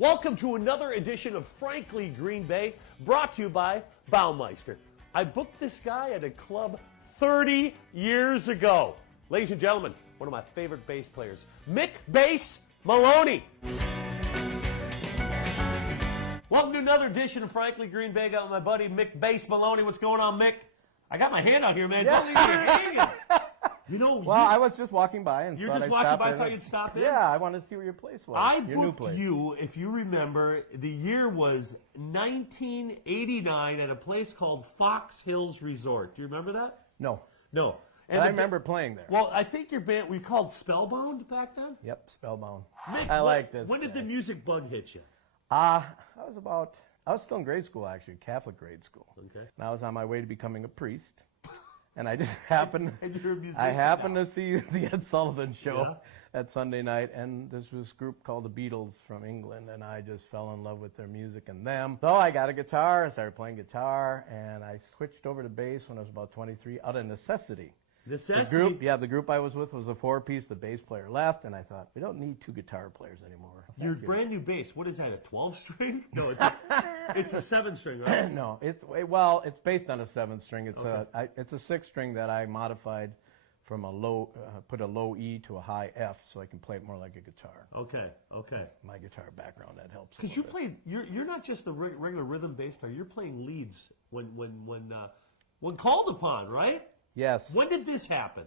Welcome to another edition of Frankly Green Bay, brought to you by Baumeister. I booked this guy at a club 30 years ago. Ladies and gentlemen, one of my favorite bass players, Mickbass Maloney. Welcome to another edition of Frankly Green Bay. Got my buddy Mickbass Maloney. What's going on, Mick? I got my hand out here, man. Don't leave me hanging. You know, I was just walking by and you're just walking by. Thought you'd stop in. Yeah, I wanted to see where your place was. I booked you, if you remember. The year was 1989 at a place called Fox Hills Resort. Do you remember that? No. And I remember playing there. Well, I think your band, we called Spellbound back then? Yep, Spellbound. Mick, I like this. When did the music bug hit you? I was still in grade school, actually, Catholic grade school. Okay. And I was on my way to becoming a priest. And I just happened, and you're a musician I happened now. to see the Ed Sullivan show that Sunday night, and this was group called the Beatles from England, and I just fell in love with their music and them. So I got a guitar, I started playing guitar, and I switched over to bass when I was about 23 out of necessity. Necessity? The group I was with was a four-piece. The bass player left, and I thought, we don't need two guitar players anymore. Your brand new bass, what is that, a 12-string? No, it's a 7-string, right? No, it's based on a 7-string. It's a 6-string that I modified from a low, put a low E to a high F, so I can play it more like a guitar. Okay. My guitar background, that helps. Because you're not just the regular rhythm bass player. You're playing leads when called upon, right? Yes. When did this happen?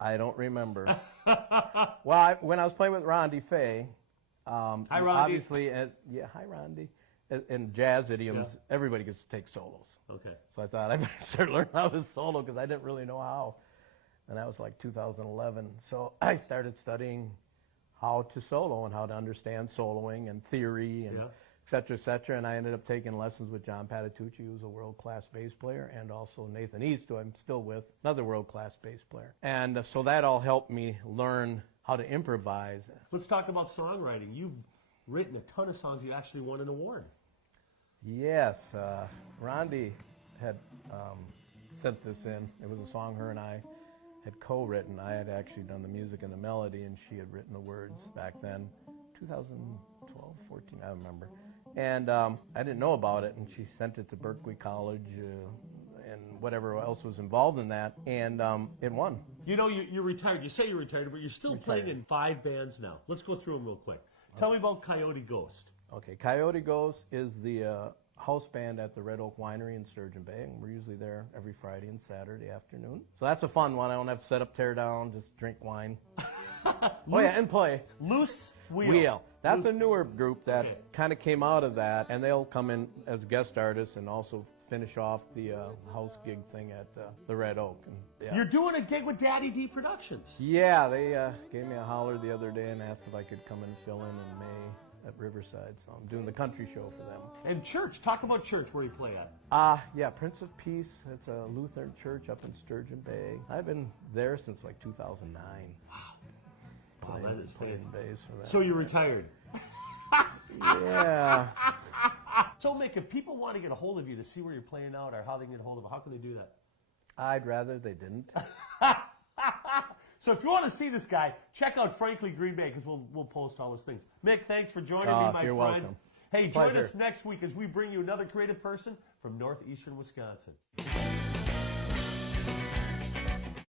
I don't remember. Well, when I was playing with Rondi Fay, hi, Rondi. Obviously, hi, Rondi. In jazz idioms, everybody gets to take solos. Okay. So I thought I better start learning how to solo because I didn't really know how. And that was like 2011. So I started studying how to solo and how to understand soloing and theory and et cetera, and I ended up taking lessons with John Patitucci, who's a world-class bass player, and also Nathan East, who I'm still with, another world-class bass player. And so that all helped me learn how to improvise. Let's talk about songwriting. You've written a ton of songs. You actually won an award. Yes. Rondi had sent this in. It was a song her and I had co-written. I had actually done the music and the melody, and she had written the words back then, 2012, 14, I remember. And I didn't know about it, and she sent it to Berkeley College and whatever else was involved in that, and it won. You know, you're retired. You say you're retired, but you're still playing in 5 bands now. Let's go through them real quick. Tell me about Coyote Ghost. Okay, Coyote Ghost is the house band at the Red Oak Winery in Sturgeon Bay, and we're usually there every Friday and Saturday afternoon. So that's a fun one. I don't have to set up, tear down, just drink wine. And play. Loose Wheel. That's a newer group that kind of came out of that, and they'll come in as guest artists and also finish off the house gig thing at the Red Oak. And, You're doing a gig with Daddy D Productions. Yeah, they gave me a holler the other day and asked if I could come and fill in May at Riverside, so I'm doing the country show for them. And church, talk about church, where you play at. Prince of Peace. It's a Lutheran church up in Sturgeon Bay. I've been there since like 2009. Wow. That is playing bass for that. So you're retired. Yeah. So, Mick, if people want to get a hold of you to see where you're playing out or how they can get a hold of you, how can they do that? I'd rather they didn't. So if you want to see this guy, check out Frankly Green Bay, because we'll post all those things. Mick, thanks for joining me, my friend. You're welcome. Hey, join us next week as we bring you another creative person from northeastern Wisconsin.